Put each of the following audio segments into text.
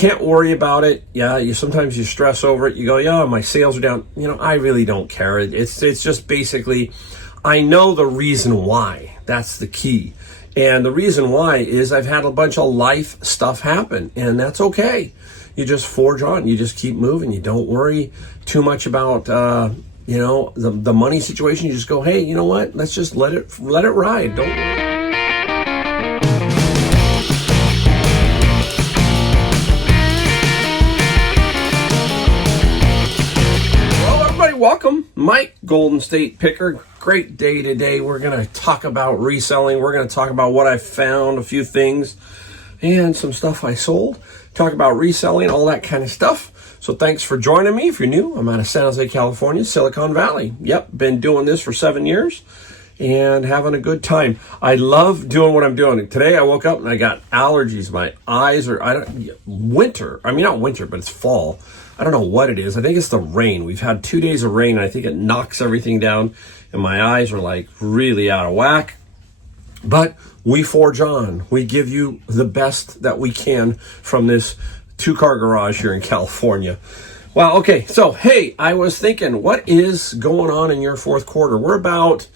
Can't worry about it. Yeah, sometimes you stress over it. You go, yeah, my sales are down. I really don't care. It's just basically, I know the reason why. That's the key. And the reason why is I've had a bunch of life stuff happen, and that's okay. You just forge on. You just keep moving. You don't worry too much about the money situation. You just go, hey, you know what? Let's just let it ride. Don't worry. Welcome, Mike, Golden State Picker. Great day today. We're going to talk about reselling. We're going to talk about what I found, a few things, and some stuff I sold. Talk about reselling, all that kind of stuff. So thanks for joining me. If you're new, I'm out of San Jose, California, Silicon Valley. Yep, been doing this for 7 years and having a good time. I love doing what I'm doing. Today I woke up and I got allergies. My eyes are, not winter, but it's fall. I don't know what it is. I think it's the rain. We've had 2 days of rain, and I think it knocks everything down, and my eyes are like really out of whack. But we forge on. We give you the best that we can from this two-car garage here in California. Well, okay, so hey, I was thinking, what is going on in your fourth quarter? We're about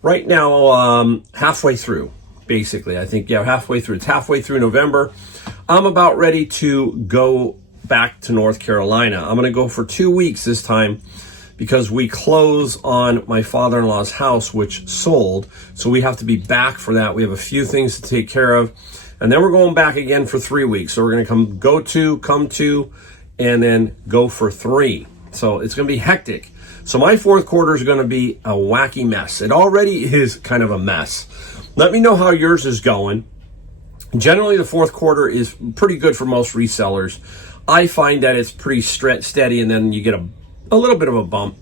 right now halfway through, basically. I think, halfway through. It's halfway through November. I'm about ready to go back to North Carolina. I'm going to go for 2 weeks this time because we close on my father-in-law's house, which sold. So we have to be back for that. We have a few things to take care of. And then we're going back again for 3 weeks. So we're going to come to, and then go for 3. So it's going to be hectic. So my fourth quarter is going to be a wacky mess. It already is kind of a mess. Let me know how yours is going. Generally, the fourth quarter is pretty good for most resellers. I find that it's pretty steady, and then you get a little bit of a bump.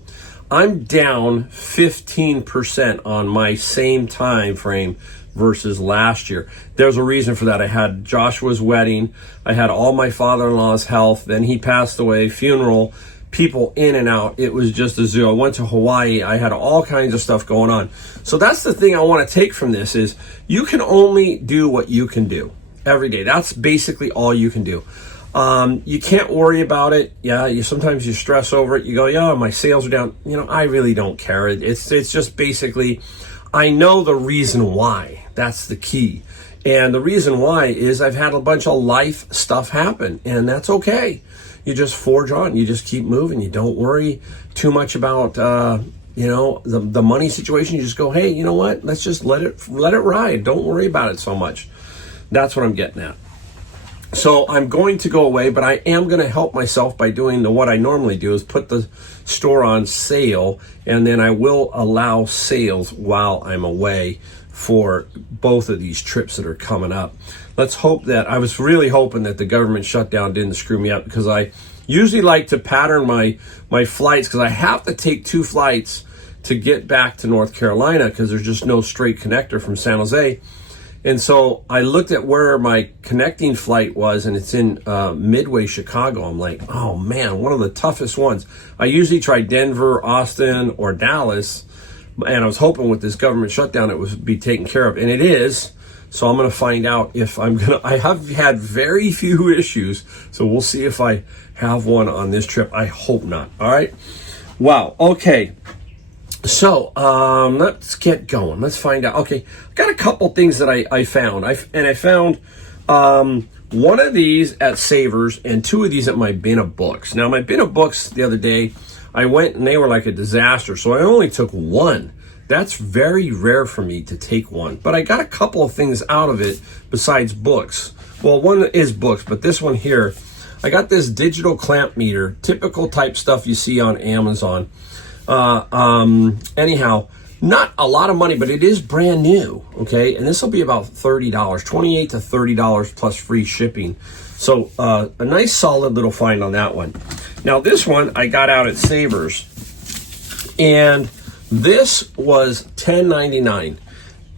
I'm down 15% on my same time frame versus last year. There's a reason for that. I had Joshua's wedding. I had all my father-in-law's health. Then he passed away, funeral, people in and out. It was just a zoo. I went to Hawaii. I had all kinds of stuff going on. So that's the thing I want to take from this is you can only do what you can do every day. That's basically all you can do. You can't worry about it. Yeah, sometimes you stress over it. You go, yeah, my sales are down. I really don't care. It's just basically, I know the reason why. That's the key. And the reason why is I've had a bunch of life stuff happen, and that's okay. You just forge on. You just keep moving. You don't worry too much about, the money situation. You just go, hey, you know what? Let's just let it ride. Don't worry about it so much. That's what I'm getting at. So I'm going to go away, but I am going to help myself by doing what I normally do is put the store on sale, and then I will allow sales while I'm away for both of these trips that are coming up. Let's hope that, I was really hoping that the government shutdown didn't screw me up, because I usually like to pattern my flights, because I have to take 2 flights to get back to North Carolina because there's just no straight connector from San Jose. And so I looked at where my connecting flight was, and it's in Midway, Chicago. I'm like, oh man, one of the toughest ones. I usually try Denver, Austin, or Dallas, and I was hoping with this government shutdown it would be taken care of, and it is. So I'm going to find out if I have had very few issues, so we'll see if I have one on this trip. I hope not. All right. Wow. Okay. So let's get going. Let's find out. Okay, got a couple things that I found. I found one of these at Savers and 2 of these at my bin of books. Now, my bin of books the other day, I went and they were like a disaster, so I only took 1. That's very rare for me to take 1. But I got a couple of things out of it besides books. Well, one is books, but this one here, I got this digital clamp meter, typical type stuff you see on Amazon. Anyhow, not a lot of money, but it is brand new. Okay. And this will be about $30, $28 to $30 plus free shipping. So, a nice solid little find on that one. Now this one I got out at Savers, and this was $10.99.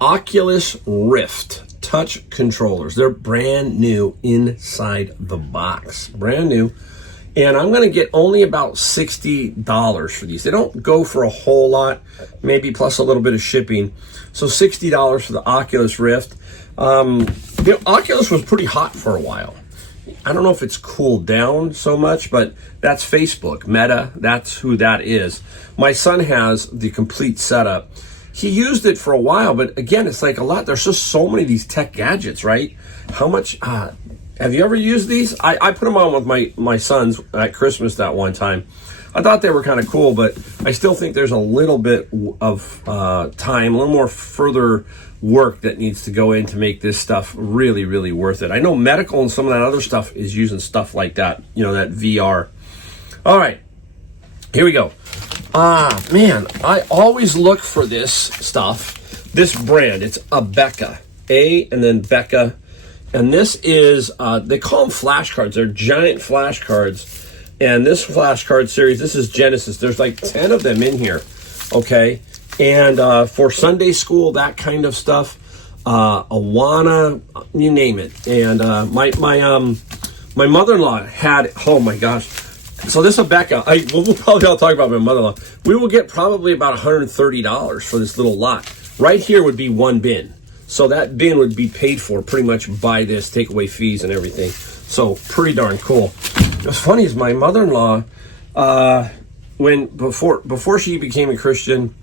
Oculus Rift touch controllers. They're brand new inside the box, brand new. And I'm going to get only about $60 for these. They don't go for a whole lot, maybe plus a little bit of shipping. So $60 for the Oculus Rift. Oculus was pretty hot for a while. I don't know if it's cooled down so much, but that's Facebook, Meta. That's who that is. My son has the complete setup. He used it for a while, but again, it's like a lot. There's just so many of these tech gadgets, right? How much, have you ever used these? I put them on with my sons at Christmas that one time. I thought they were kind of cool, but I still think there's a little bit of time, a little more further work that needs to go in to make this stuff really, really worth it. I know medical and some of that other stuff is using stuff like that, that VR. All right, here we go. Man, I always look for this stuff, this brand. It's Abeka, A and then Becca. And this is, they call them flashcards. They're giant flashcards. And this flashcard series, this is Genesis. There's like 10 of them in here, okay? And for Sunday school, that kind of stuff, Awana, you name it. And my mother-in-law had, oh my gosh. So this Abeka, we'll probably all talk about my mother-in-law. We will get probably about $130 for this little lot. Right here would be one bin. So that bin would be paid for pretty much by this, take away fees and everything. So pretty darn cool. What's funny is my mother-in-law, before she became a Christian,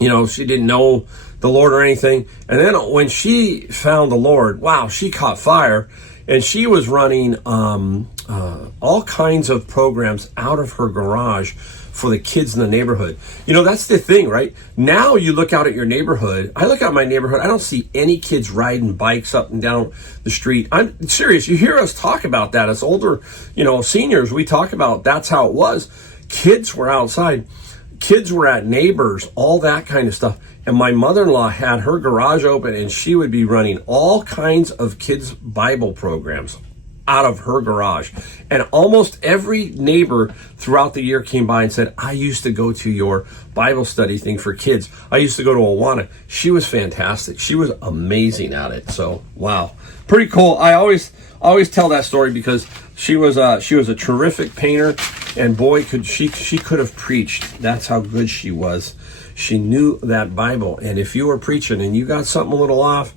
she didn't know the Lord or anything. And then when she found the Lord, wow, she caught fire. And she was running all kinds of programs out of her garage for the kids in the neighborhood. That's the thing, right? Now you look out at your neighborhood. I look out my neighborhood. I don't see any kids riding bikes up and down the street. I'm serious. You hear us talk about that as older, seniors. We talk about that's how it was. Kids were outside. Kids were at neighbors, all that kind of stuff. And my mother-in-law had her garage open and she would be running all kinds of kids' Bible programs out of her garage. And almost every neighbor throughout the year came by and said, I used to go to your Bible study thing for kids. I used to go to Awana. She was fantastic. She was amazing at it. So, wow. Pretty cool. I always tell that story because she was a terrific painter, and boy, she could have preached. That's how good she was. She knew that Bible. And if you were preaching and you got something a little off,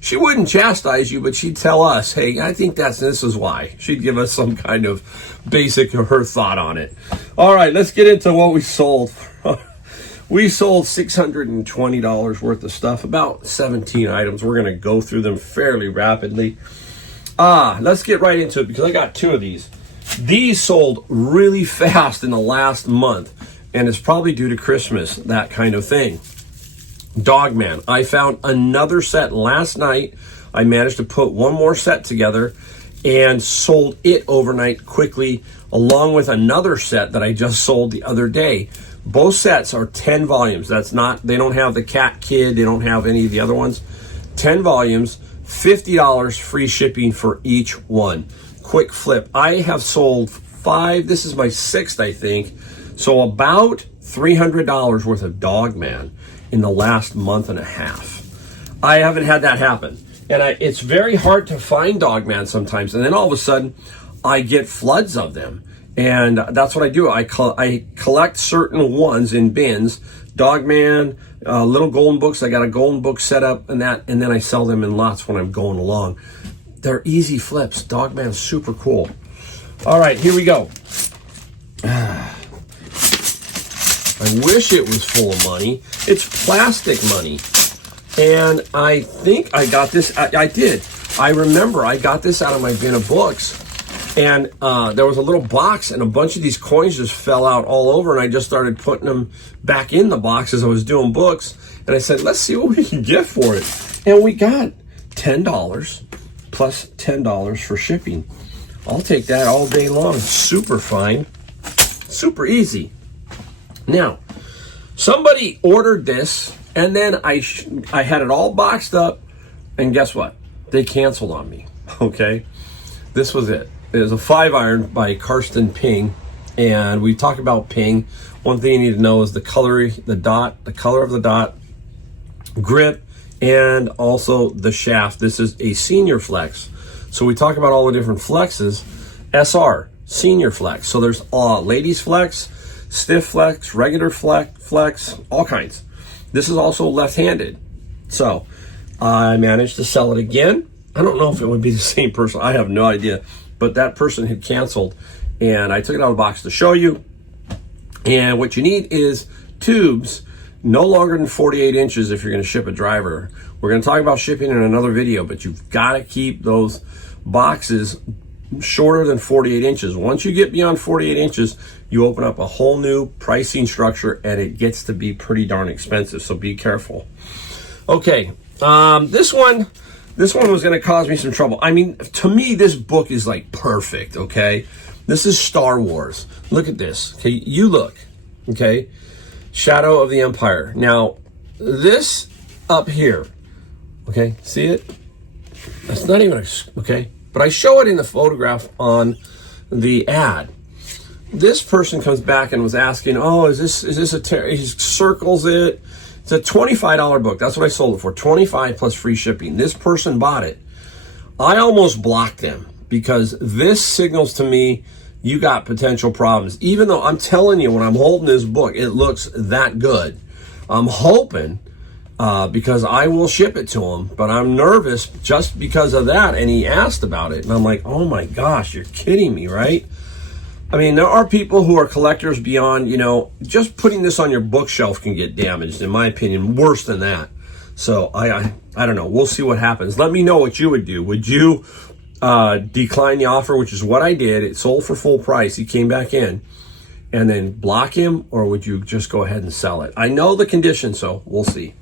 she wouldn't chastise you, but she'd tell us, hey, I think this is why. She'd give us some kind of basic of her thought on it. All right, let's get into what we sold. We sold $620 worth of stuff, about 17 items. We're going to go through them fairly rapidly. Let's get right into it because I got two of these. These sold really fast in the last month, and it's probably due to Christmas, that kind of thing. Dogman. I found another set last night. I managed to put one more set together and sold it overnight quickly, along with another set that I just sold the other day. Both sets are 10 volumes. They don't have the Cat Kid. They don't have any of the other ones. 10 volumes, $50 free shipping for each one. Quick flip. I have sold 5. This is my 6th, I think. So about $300 worth of Dogman in the last month and a half. I haven't had that happen. And it's very hard to find Dogman sometimes. And then all of a sudden, I get floods of them. And that's what I do. I collect certain ones in bins. Dogman, little golden books. I got a golden book set up and then I sell them in lots when I'm going along. They're easy flips. Dogman's super cool. All right, here we go. I wish it was full of money. It's plastic money. And I think I got this. I did. I remember I got this out of my bin of books. And there was a little box and a bunch of these coins just fell out all over. And I just started putting them back in the box as I was doing books. And I said, let's see what we can get for it. And we got $10 plus $10 for shipping. I'll take that all day long. Super fine. Super easy. Now, somebody ordered this, and then I had it all boxed up, and guess what? They canceled on me, okay? This was it. It was a 5-iron by Karsten Ping, and we talk about Ping. One thing you need to know is the color of the dot, grip, and also the shaft. This is a senior flex. So we talk about all the different flexes. SR, senior flex. So there's ladies flex, stiff flex, regular flex, all kinds. This is also left-handed. So I managed to sell it again I don't know if it would be the same person. I have no idea. But that person had canceled, and I took it out of the box to show you. And what you need is tubes no longer than 48 inches if you're going to ship a driver. We're going to talk about shipping in another video, but you've got to keep those boxes shorter than 48 inches. Once you get beyond 48 inches, you open up a whole new pricing structure, and it gets to be pretty darn expensive, so be careful. Okay, this one was going to cause me some trouble. I mean, to me, this book is like perfect, okay? This is Star Wars. Look at this. Okay, you look, okay? Shadow of the Empire. Now, this up here, okay, see it? That's not even, okay? But I show it in the photograph on the ad. This person comes back and was asking, oh, is this he circles it. It's a $25 book. That's what I sold it for, $25 plus free shipping. This person bought it. I almost blocked them because this signals to me you got potential problems. Even though I'm telling you, when I'm holding this book, it looks that good. I'm hoping because I will ship it to him, but I'm nervous just because of that. And he asked about it, and I'm like, oh my gosh, you're kidding me, right? I mean, there are people who are collectors beyond, just putting this on your bookshelf can get damaged, in my opinion, worse than that. So I don't know. We'll see what happens. Let me know what you would do. Would you decline the offer, which is what I did? It sold for full price. He came back in, and then block him, or would you just go ahead and sell it? I know the condition, so we'll see.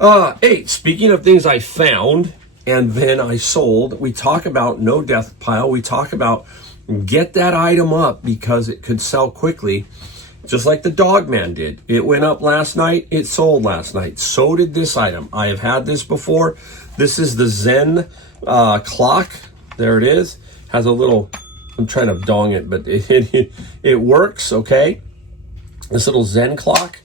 8, speaking of things I found and then I sold, we talk about no death pile. We talk about get that item up because it could sell quickly, just like the Dogman did. It went up last night. It sold last night. So did this item. I have had this before. This is the Zen clock. There it is. Has a little, I'm trying to dong it, but it works, okay? This little Zen clock,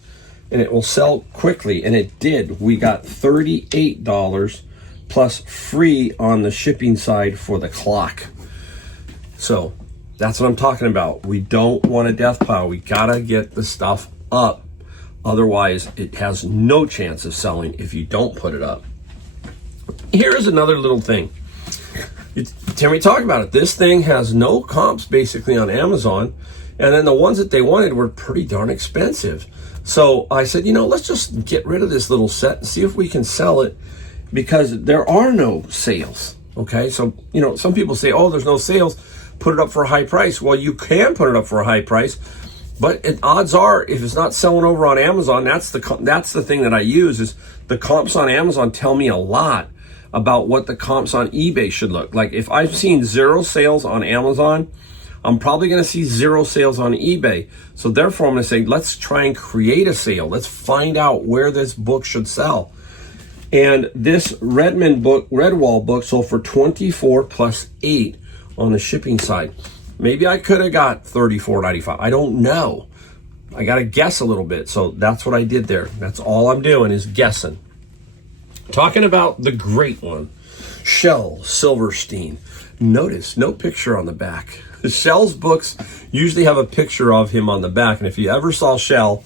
and it will sell quickly, and it did. We got $38 plus free on the shipping side for the clock. So that's what I'm talking about. We don't want a death pile. We gotta get the stuff up. Otherwise, it has no chance of selling if you don't put it up. Here's another little thing. Timmy talked about it. This thing has no comps basically on Amazon. And then the ones that they wanted were pretty darn expensive. So I said, let's just get rid of this little set and see if we can sell it, because there are no sales. Okay, so, some people say, oh, there's no sales, put it up for a high price. Well, you can put it up for a high price, but odds are, if it's not selling over on Amazon, that's the thing that I use, is the comps on Amazon tell me a lot about what the comps on eBay should look like. If I've seen 0 sales on Amazon, I'm probably going to see 0 sales on eBay. So therefore, I'm going to say, let's try and create a sale. Let's find out where this book should sell. And this Redwall book sold for $24 plus 8 on the shipping side. Maybe I could have got $34.95. I don't know. I got to guess a little bit. So that's what I did there. That's all I'm doing is guessing. Talking about the great one, Shel Silverstein. Notice no picture on the back. Shel's books usually have a picture of him on the back. And if you ever saw Shel,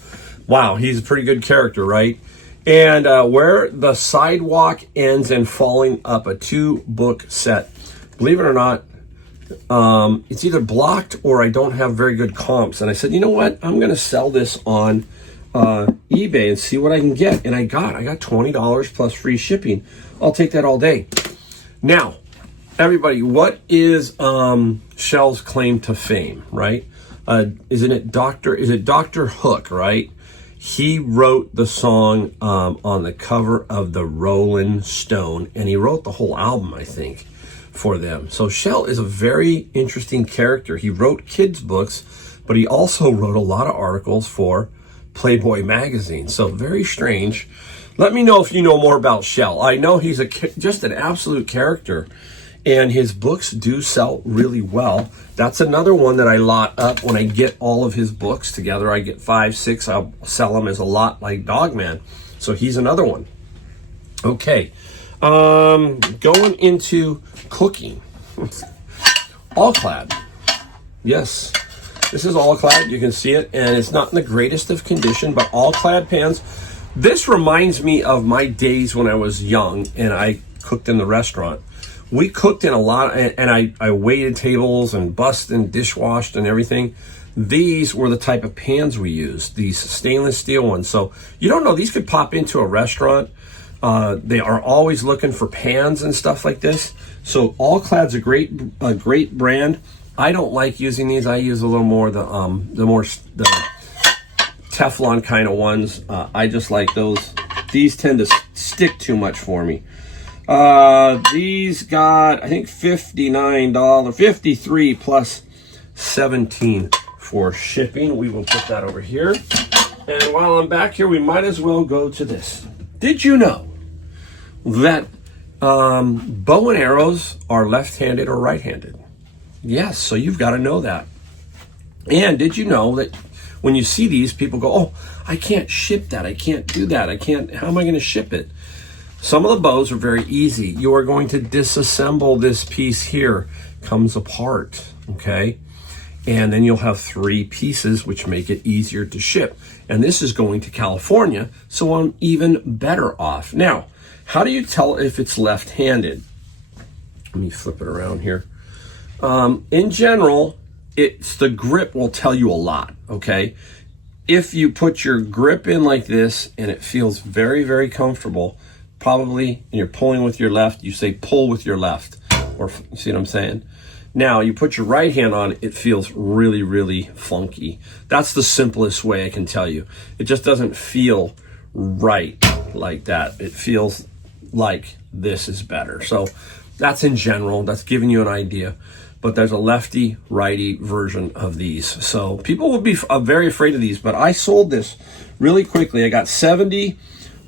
wow, he's a pretty good character, right? And where the sidewalk ends and falling up, a 2-book set. Believe it or not, it's either blocked or I don't have very good comps. And I said, you know what? I'm going to sell this on eBay and see what I can get. And I got $20 plus free shipping. I'll take that all day. Now, everybody, what is Shel's claim to fame, right? Is it Dr. Hook, right? He wrote the song on the cover of the Rolling Stone, and he wrote the whole album, I think, for them. So Shel is a very interesting character. He wrote kids' books, but he also wrote a lot of articles for Playboy magazine. So very strange. Let me know if you know more about Shel. I know he's just an absolute character, and his books do sell really well. That's another one that I lot up when I get all of his books together. I get 5, 6. I'll sell them as a lot like Dogman. So he's another one. Okay. Going into cooking. All-Clad. Yes. This is All-Clad. You can see it. And it's not in the greatest of condition, but All-Clad pans. This reminds me of my days when I was young, and I cooked in the restaurant. We cooked in a lot, and I waited tables and bussed and dishwashed and everything. These were the type of pans we used, these stainless steel ones. So you don't know, these could pop into a restaurant. They are always looking for pans and stuff like this. So All-Clad's a great brand. I don't like using these. I use a little more the Teflon kind of ones. I just like those. These tend to stick too much for me. These got, I think, $59, 53 plus 17 for shipping. We will put that over here. And while I'm back here, we might as well go to this. Did you know that bow and arrows are left-handed or right-handed? Yes, so you've got to know that. And did you know that when you see these, people go, oh, I can't ship that. I can't do that. How am I going to ship it? Some of the bows are very easy. You are going to disassemble this piece here. Comes apart, okay? And then you'll have 3 pieces, which make it easier to ship. And this is going to California, so I'm even better off. Now, how do you tell if it's left-handed? Let me flip it around here. In general, it's the grip will tell you a lot, okay? If you put your grip in like this and it feels very, very comfortable, probably, and you're pulling with your left, you say pull with your left, or you see what I'm saying? Now, you put your right hand on, it feels really, really funky. That's the simplest way I can tell you. It just doesn't feel right like that. It feels like this is better. So that's in general, that's giving you an idea. But there's a lefty righty version of these. So people would be very afraid of these, but I sold this really quickly. I got 70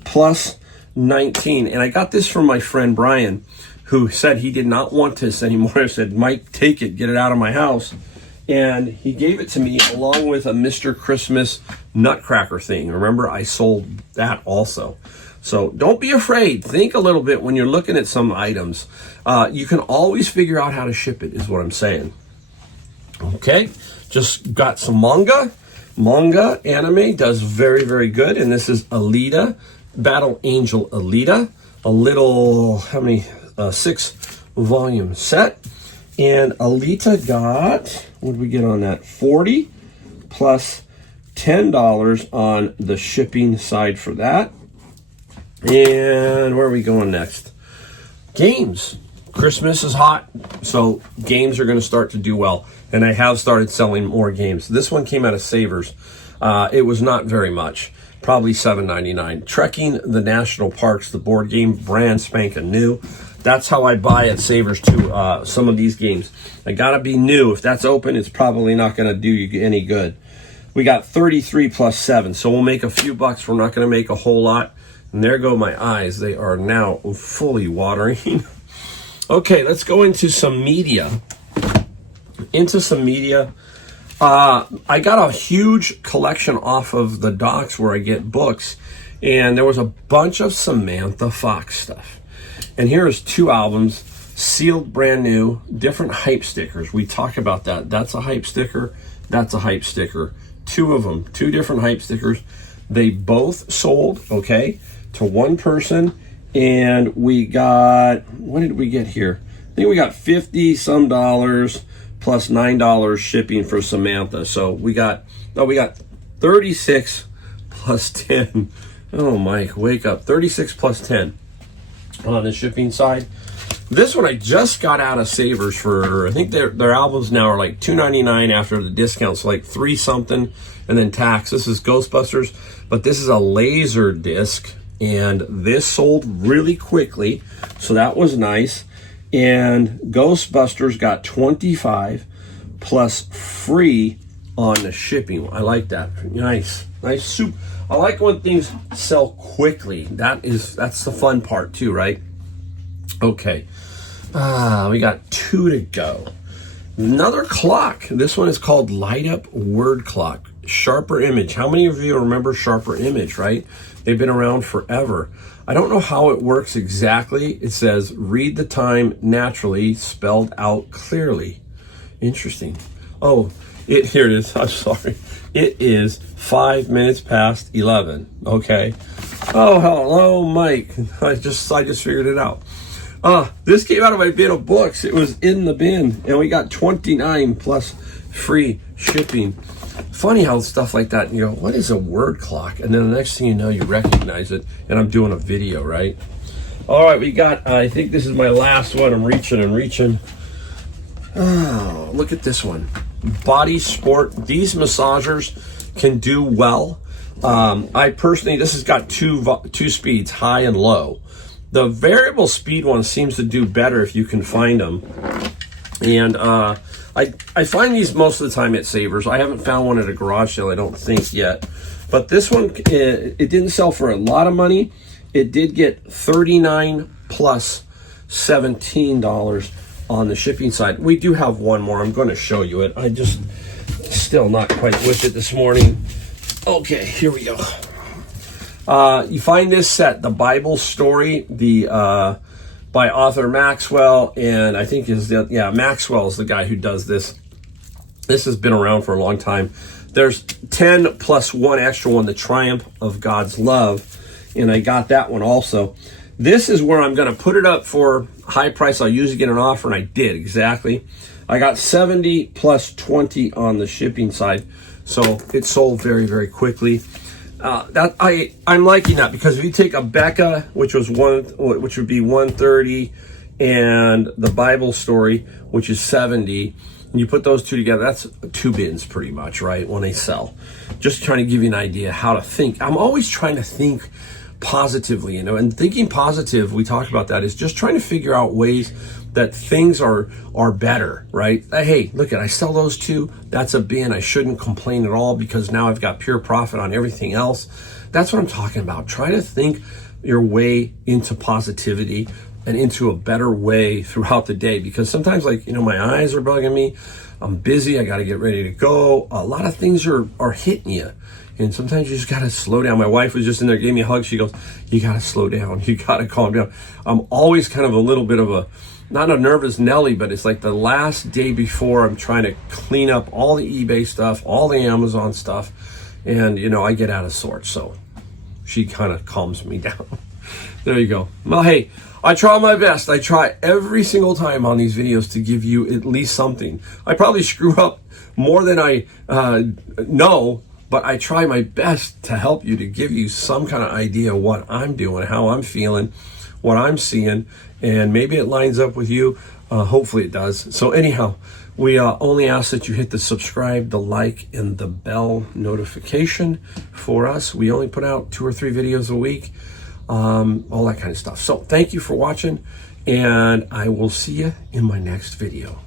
plus 19, and I got this from my friend Brian, who said he did not want this anymore. I said, Mike, take it, get it out of my house. And he gave it to me along with a Mr. Christmas Nutcracker thing. Remember, I sold that also. So don't be afraid. Think a little bit when you're looking at some items. You can always figure out how to ship it, is what I'm saying. Okay, just got some manga. Manga anime does very, very good. And this is Alita, Battle Angel Alita. A little, 6-volume set. And Alita got, what did we get on that? 40 plus $10 on the shipping side for that. And where are we going next? Games. Christmas is hot, so games are going to start to do well. And I have started selling more games. This one came out of Savers. It was not very much. Probably $7.99. Trekking the National Parks, the board game, brand spanking new. That's how I buy at Savers too, some of these games. I gotta be new. If that's open, it's probably not gonna do you any good. We got 33 plus 7, so we'll make a few bucks. We're not gonna make a whole lot. And there go my eyes. They are now fully watering. Okay, let's go into some media. I got a huge collection off of the docks where I get books, and there was a bunch of Samantha Fox stuff. And here's 2 albums, sealed brand new, different hype stickers. We talk about that. That's a hype sticker. That's a hype sticker. 2 of them, 2 different hype stickers. They both sold, okay, to one person. And we got, what did we get here? I think we got $50 some plus $9 shipping for Samantha. So we got 36 plus 10. Oh, Mike, wake up. 36 plus 10 on the shipping side. This one I just got out of Savers for, I think their albums now are like $2.99 after the discounts, like 3 something and then tax. This is Ghostbusters, but this is a laser disc, and this sold really quickly, so that was nice. And Ghostbusters got 25 plus free on the shipping. I like that. Nice soup. I like when things sell quickly. That's the fun part too, right? Okay. We got 2 to go. Another clock. This one is called Light Up Word Clock. Sharper Image. How many of you remember Sharper Image, right? They've been around forever. I don't know how it works exactly. It says, read the time naturally, spelled out clearly. Interesting. Oh, here it is. I'm sorry. It is 5 minutes past 11. Okay. Oh, hello, Mike. I just figured it out. This came out of my bin of books. It was in the bin, and we got 29 plus free shipping. Funny how stuff like that, you go, what is a word clock? And then the next thing you know, you recognize it, and I'm doing a video, right? All right, we got, I think this is my last one. I'm reaching and reaching. Oh, look at this one. Body Sport. These massagers can do well. I personally, this has got two speeds, high and low. The variable speed one seems to do better if you can find them. And I find these most of the time at Savers. I haven't found one at a garage sale, I don't think yet. But this one, it didn't sell for a lot of money. It did get $39 plus $17 on the shipping side. We do have one more. I'm going to show you it. I just still not quite with it this morning. Okay, here we go. You find this set, The Bible Story, by author Maxwell, and I think Maxwell is the guy who does this. This has been around for a long time. There's 10 plus one extra one, The Triumph of God's Love, and I got that one also. This is where I'm going to put it up for high price. I'll usually get an offer, and I did exactly. I got 70 plus 20 on the shipping side, so it sold very, very quickly. I'm liking that, because if you take a Becca, which would be 130, and the Bible Story, which is 70, and you put those two together, that's 2 bins pretty much, right, when they sell. Just trying to give you an idea how to think. I'm always trying to think positively, and thinking positive, we talked about that, is just trying to figure out ways that things are better, right? Hey, look I sell those two. That's a bin. I shouldn't complain at all, because now I've got pure profit on everything else. That's what I'm talking about. Try to think your way into positivity and into a better way throughout the day, because sometimes, my eyes are bugging me. I'm busy. I got to get ready to go. A lot of things are hitting you. And sometimes you just got to slow down. My wife was just in there, gave me a hug. She goes, you got to slow down. You got to calm down. I'm always kind of a little bit of not a nervous Nelly, but it's like the last day before I'm trying to clean up all the eBay stuff, all the Amazon stuff. And, I get out of sorts. So she kind of calms me down. There you go. Well, hey, I try my best. I try every single time on these videos to give you at least something. I probably screw up more than I know, but I try my best to help you, to give you some kind of idea what I'm doing, how I'm feeling, what I'm seeing, and maybe it lines up with you. Hopefully it does. So anyhow, we only ask that you hit the subscribe, the like, and the bell notification for us. We only put out 2 or 3 videos a week, all that kind of stuff. So thank you for watching, and I will see you in my next video.